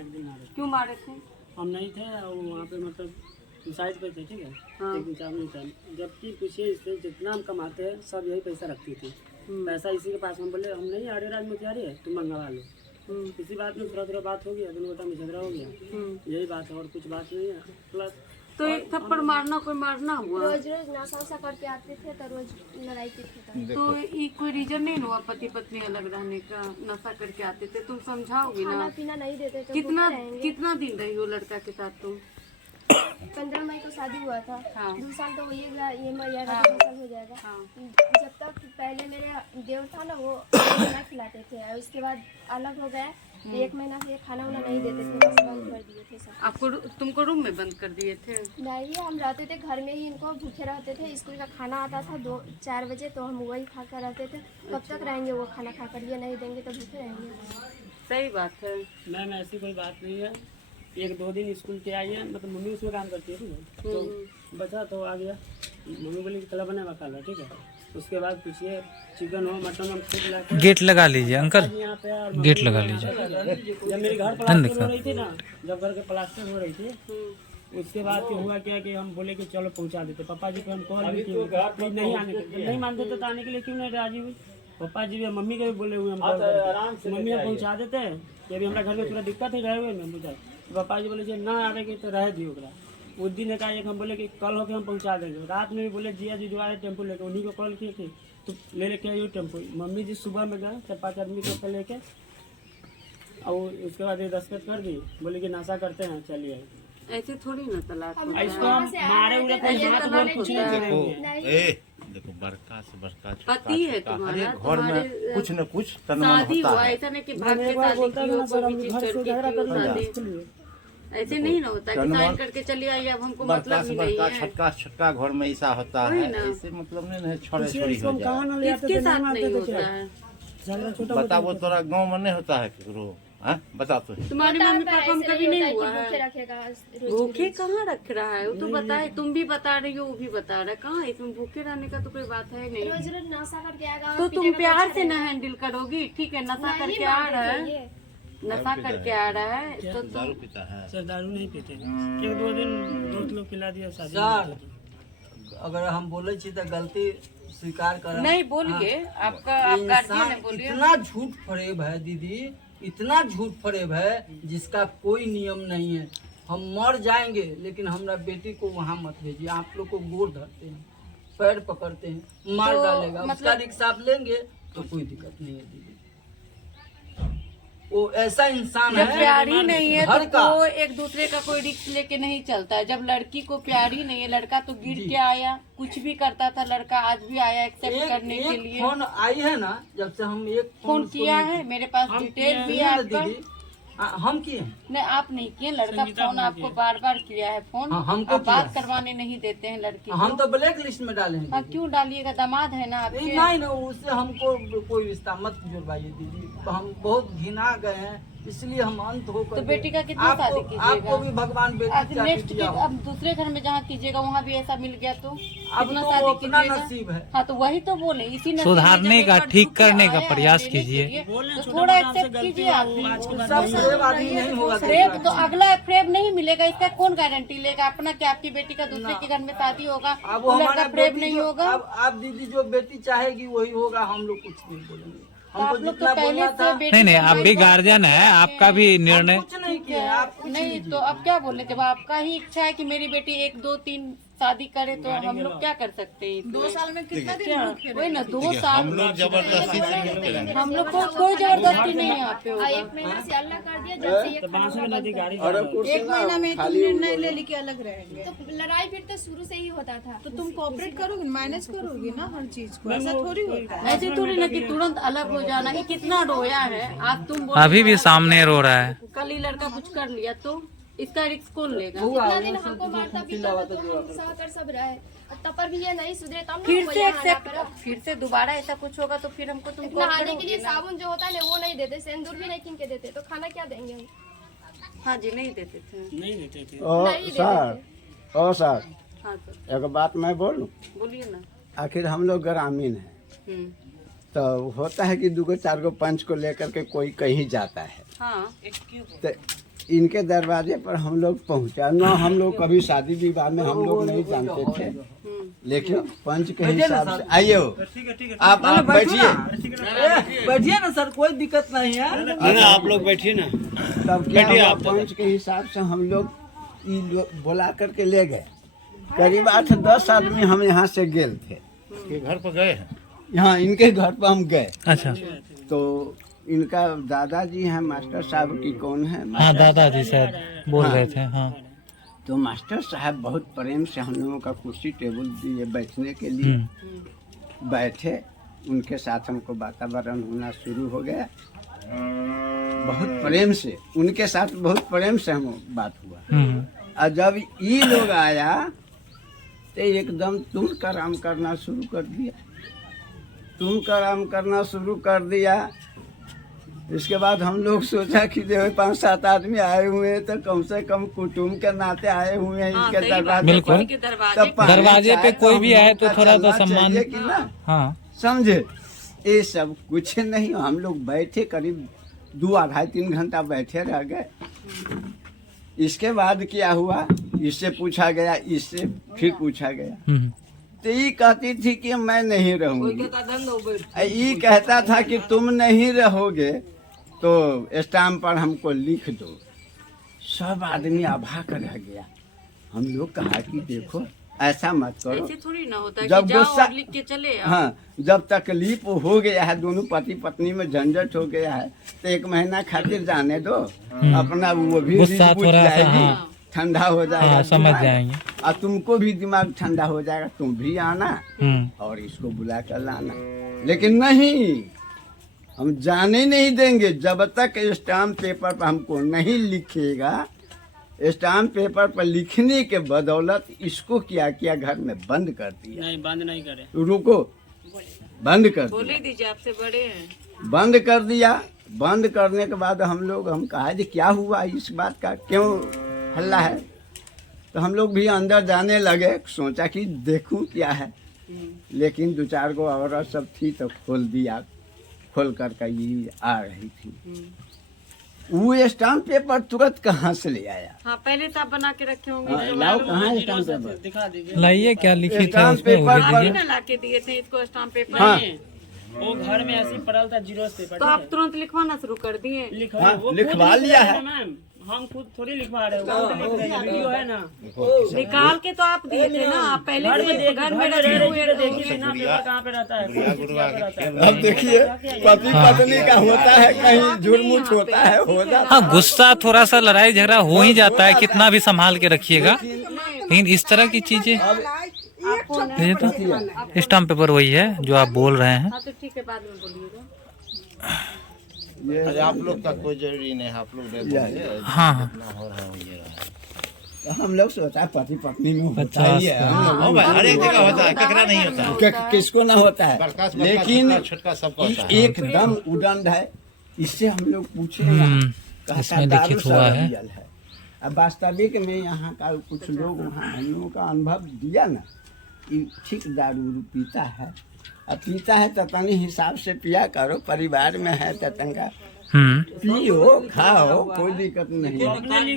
एक दिन मारे। क्यों मारे थे? हम नहीं थे और वहाँ पे मतलब साइड पे थे, ठीक है। हाँ। एक दिन चार नहीं था, जबकि पूछिए इससे जितना हम कमाते हैं सब यही पैसा रखती थी। पैसा इसी के पास। हम बोले हम नहीं आड़े राज में क्या है, तुम मंगवा लो। इसी बात में थोड़ा बात हो गया, दोनों गोटा में झगड़ा हो गया। यही बात है और कुछ बात नहीं है। प्लस तो एक थप्पड़ मारना कोई मारना हुआ? रोज रोज नशा करके आते थे तो रोज लड़ाई करते थे। तो ये कोई रीजन नहीं हुआ पति पत्नी अलग रहने का? नशा करके आते थे, तुम समझाओगी ना? खाना पीना नहीं देते तो कितना दिन रही हो लड़का के साथ तुम? 15 मई को शादी हुआ था। हाँ। 2 साल तो ये 2 साल हो जाएगा। हाँ। जब तक पहले मेरे देवर था ना, वो खाना खिलाते थे और उसके बाद अलग हो गए। 1 महीना से खाना वाना नहीं देते थे, बस बंद कर दिए थे सब। आपको तुमको रूम में बंद कर दिए थे? नहीं, हम रहते थे घर में ही, इनको भूखे रहते थे। स्कूल का खाना आता था 2-4 बजे, तो हम वही खा कर रहते थे। कब तक रहेंगे वो खाना खाकर? ये नहीं देंगे तो भूखे रहेंगे। सही बात है मैम, ऐसी कोई बात नहीं है। 1-2 दिन स्कूल के आई है, मतलब मम्मी उसमें काम करती है, ठीक है। तो बचा तो आ गया, मम्मी बोली कला बना खा लो, ठीक है। उसके बाद पूछिए चिकन हो मटन हम खुद ला के गेट लगा लीजिए अंकल, यहाँ पे और गेट लगा लीजिए। जब मेरी घर प्लास्टर हो रही थी ना, जब घर के प्लास्टर हो रही थी, उसके बाद क्या हुआ क्या कि हम बोले कि चलो पहुंचा देते। पापा जी को हम कॉल भी किए, नहीं आने के नहीं मानते थे, तो आने के लिए क्यों नहीं राजी हुई। पापा जी भी मम्मी के भी बोले हुए हम मम्मी हम पहुँचा देते हैं कि अभी हमारा घर में थोड़ा दिक्कत है, गए हुए में पूछा। पापा जी बोले ना आवे के तो रह दियो। उस दिन का एक हम बोले कि कल होके हम पहुंचा देंगे। रात में भी बोले जिया जी जो आए टेम्पो लेके, उन्हीं को कॉल किए थे तो ले लेके आइए टेम्पो। मम्मी जी सुबह में गए 4-5 आदमी को लेके, और उसके बाद ये दस्तखत कर दी, बोले कि नशा करते हैं चलिए। ऐसे थोड़ी ना तलाक होता इसको हम मारे उड़े कुछ नहीं करेंगे। देखो बड़का से बड़का पति है तुम्हारा, घर में कुछ न कुछ शादी हुआ, ऐसा नहीं कि भाग के शादी की हो, कोई भी चीज करके शादी। ऐसे नहीं ना होता कि साइन करके चली आई, अब हमको मतलब ही नहीं है। छटका घर में ऐसा होता है, ऐसे मतलब नहीं है छोड़े छोड़ी हो जाए। किसके साथ नहीं होता है? बता वो तोरा गाँव में नहीं होता है केकरो, बता तो। तुम्हारे मम्मी पापा हम कभी नहीं हुआ है। रखेगा भूखे कहाँ रख रहा है? वो तो बताए, तुम भी बता रही हो, वो भी बता रहा है। कहाँ इसमें भूखे रहने का तो कोई बात है नहीं। रोज रोज नशा करके आएगा तो तुम प्यार से ना हैंडल करोगी, ठीक है। नशा करके आ रहा है, नशा करके आ रहा है तो दारू पीता है सर? दारू नहीं पीते, 1-2 दिन दोस्त लोग पिला दिया शादी। सर अगर हम बोले छी तो गलती स्वीकार कर। नहीं बोलिए, आपका आप गार्जियन है, बोलिए। इतना झूठ फरेब है दीदी, इतना झूठ फरेब है जिसका कोई नियम नहीं है। हम मर जाएंगे लेकिन हमारा बेटी को वहाँ मत भेजिए। आप लोग को गोर धरते हैं, पैर पकड़ते हैं, मार तो डालेगा। उसका रिक्शा आप लेंगे तो कोई दिक्कत नहीं है दीदी। वो ऐसा इंसान जब है, प्यार ही नहीं है घर तो का वो एक दूसरे का कोई रिस्क लेके नहीं चलता है। जब लड़की को प्यार ही नहीं है, लड़का तो गिर के आया, कुछ भी करता था लड़का, आज भी आया एक्सेप्ट करने के लिए। फोन आई है ना, जब से हम एक फोन किया है, मेरे पास डिटेल भी है आपका। दीदी हम किए नहीं, आप नहीं किए, लड़का फोन आपको बार बार किया है फोन। हाँ, हमको आप बात करवाने नहीं देते हैं लड़की हम को। तो ब्लैक लिस्ट में डाले हैं। हाँ, क्यों डालिएगा? दामाद है ना आपके। नहीं ना, उससे हमको कोई रिश्ता मत जुड़वाइए दीदी। हम बहुत घिना गए हैं, इसलिए हम अंत होकर तो बेटी का कितना शादी कीजिएगा? आपको भी भगवान बेटी का नेक्स्ट दिया हो। अब दूसरे घर में जहाँ कीजिएगा वहाँ भी ऐसा मिल गया तो अब कितना तो शादी अपना कीजिएगा? नसीब है। हाँ, तो वही तो बोले, इसी नसीब में सुधारने जब का, एक बार ठीक धोखा करने का आया है प्रयास देने के कीजिए। लिए, बोले तो छोटा थोड़ा मोटा हमसे एक्सेप्ट गलती कीजिए आप हो, भी। आज के बाद सब नहीं फ्रेब आदमी नहीं होगा। फ्रेब तो अगला फ्रेब नहीं मिलेगा, इसका कौन गारंटी लेगा? अपना क्या आपकी बेटी का दूसरे के घर में शादी होगा, अब वो हमारा लड़का फ्रेब बेटी नहीं जो होगा? अब आप दीदी जो बेटी चाहेगी वही होगा, हम लोग कुछ नहीं बोलेंगे। तो हमको आप लोग जितना तो पहले बोलना था से बेटी नहीं, को आप भी गार्जियन है, आपका भी हम निर्णय। कुछ नहीं किए, आप कुछ नहीं कीजिए। तो अब क्या बोले? जब आपका ही इच्छा है कि मेरी बेटी 1, 2, 3 शादी करे तो हम लोग क्या कर सकते हैं? 2 साल में कितना दिन? वही ना, 2 साल। हम लोग जबरदस्ती से नहीं करेंगे। हम लोग को कोई जबरदस्ती नहीं यहाँ पे होगा। 1 महीना से अल्लाह कर दिया, जब से ये खाना बांसुरी वाला नदी गाड़ी 1 महीना में तुम निर्णय ले ली कि अलग रहेंगे, तो लड़ाई फिर तो शुरू से ही होता था। तो तुम कोऑपरेट करोगी, मैनेज करोगी ना हर चीज को। ऐसा थोड़ी होता है। ऐसे थोड़ी ना कि तुरंत अलग हो जाना। ये कितना रोया है, आज तुम बोल अभी भी सामने रो रहा है। कल ही लड़का कुछ कर लिया तो इसका रिस्क कौन लेगा? इतना दिन हमको मारता पीटा था तो हम सहकर सब रहे, तब पर भी ये नहीं सुधरे, तब ना फिर वो से यहाँ आना एक्सेप्ट, पड़ा। फिर से दोबारा ऐसा कुछ होगा तो फिर हमको तुम नहाने के लिए साबुन जो होता है ना वो नहीं देते, सिंदूर भी नहीं किन के देते, तो खाना क्या देंगे हम? हाँ जी, नहीं देते थे। नहीं देते थे। नहीं देते थे। ओ सर, हाँ सर, एक बात मैं बोलूं, बोलिए ना। आखिर हम लोग ग्रामीण हैं, हम्म, तो होता है कि 2-4 पंच को लेकर के कोई कहीं जाता है, हाँ, तो इनके दरवाजे पर हम लोग पहुंचा ना। हम लोग कभी शादी विवाह में हम लोग नहीं जानते थे, लेकिन पंच के हिसाब से आइए हो आप बैठिए। बैठिए ना सर, कोई दिक्कत नहीं है। आप लोग बैठिए ना। तब क्या हुआ, पंच के हिसाब से हम लोग बुला करके ले गए। करीब 8-10 आदमी हम यहाँ से गेल थे। घर पर गए हैं? यहाँ इनके घर पर हम गए। अच्छा, तो इनका दादाजी हैं, मास्टर साहब की कौन है? हाँ दादाजी शायद बोल रहे थे। हाँ, तो मास्टर साहब बहुत प्रेम से हम लोगों का कुर्सी टेबल दिए बैठने के लिए। बैठे, उनके साथ हमको वातावरण होना शुरू हो गया। बहुत प्रेम से उनके साथ बहुत प्रेम से हम बात हुआ। और जब ये लोग आया तो एकदम तुम कराम करना शुरू कर दिया। तुम कराम करना शुरू कर दिया। इसके बाद हम लोग सोचा कि जो 5-7 आदमी आए हुए हैं तो कम से कम कुटुंब के नाते आए हुए हैं इनके दरवाजे बिल्कुल। पर। तब दरवाजे पे कोई भी आए तो थोड़ा तो सम्मान। हाँ, समझे? ये सब कुछ नहीं। हम लोग बैठे करीब 2-2.5-3 घंटा बैठे रह गए। इसके बाद क्या हुआ, इससे पूछा गया, इससे फिर पूछा गया। तो ये कहती थी कि मैं नहीं रहूंगी। ये कहता था कि तुम नहीं रहोगे तो स्टाम्प पर हमको लिख दो। सब आदमी अभाग रह गया। हम लोग कहा कि देखो ऐसा मत करो, ऐसे थोड़ी ना होता है जब कि जाओ गुस्सा और लिख के चले आओ। हाँ, जब तकलीफ हो गया है, दोनों पति पत्नी में झंझट हो गया है, तो 1 महीना खातिर जाने दो। अपना वो भी गुस्सा बुझ थोड़ा सा, जाएगी, हाँ। ठंडा हो जाएगा। हाँ, समझ दिमाग। जाएंगे। और तुमको भी दिमाग ठंडा हो जाएगा, तुम भी आना हम्म, और इसको बुला कर लाना। लेकिन नहीं, हम जाने नहीं देंगे जब तक स्टाम्प पेपर पर हमको नहीं लिखेगा। स्टाम्प पेपर पर लिखने के बदौलत इसको क्या किया, घर में बंद कर दिया। नहीं, बंद नहीं करे। रुको, बंद कर बोले दिया। दीजिए, आपसे बड़े हैं। बंद कर दिया। बंद करने के बाद हम कहा कि क्या हुआ, इस बात का क्यों हल्ला है? तो हम लोग भी अंदर जाने लगे। सोचा कि देखूं क्या है, लेकिन 2-4 गो औरत सब थी तो खोल दिया। खोल कर ये आ रही थी। वो स्टाम्प पेपर तुरंत कहाँ से ले आया? हाँ, पहले तो आप बना के रखे होंगे। हाँ, लाओ, कहाँ है स्टाम्प पेपर? दिखा दीजिए। लाइए क्या लिखित है स्टाम्प उसमें, वो पेपर दे आप ही दीजिए। ना ला के दिए थे इसको स्टाम्प पेपर। हाँ। नहीं, वो घर में ऐसे ही पड़ल था, 0 पेपर। तो आप तुरंत लिखवाना शुरू कर दिए। हाँ, लिखवा लिया है। मैम, हम खुद थोड़ी लिखवा रहे हो, वीडियो है ना। निकाल के तो आप दिए थे ना। आप पहले घर में से घर में रखे हुए थे। देखिए ना, पेपर कहाँ पे रहता है, कौन सी जगह पे रहता है। अब देखिए, पति पत्नी का होता है, कहीं झुरमुट होता है, हो जाता हाँ, गुस्सा थोड़ा सा लड़ाई झगड़ा हो ही जाता है, कितना भी संभाल के रखिएगा। लेकिन इस तरह की चीजें, ये तो स्टाम्प पेपर वही है जो आप बोल रहे हैं। हाँ, तो ठीक है, बाद में बोलिएगा। अरे आप लोग का कोई जरूरी नहीं है, आप लोग दे देंगे। हाँ, हाँ। जितना हो रहा है ये रहा है। हम लोग सोचा पति पत्नी में होता 50 ही है। हाँ भाई, हर एक जगह होता है, ककरा नहीं होता है। किसको ना होता है, बड़का से लेकिन बड़का, छोटका सबको होता है। एकदम उदंड है। इससे हम लोग पूछे ना, कहता इसमें दारू लिखित हुआ है। शराब है। अब वास्तविक में यहाँ का कुछ लोग वहाँ हम लोगों का अनुभव दिया ना कि ठीक दारू पीता है। अब पीता है तो तनी हिसाब से पिया करो, परिवार में है तो तंगा पियो खाओ, कोई दिक्कत नहीं है।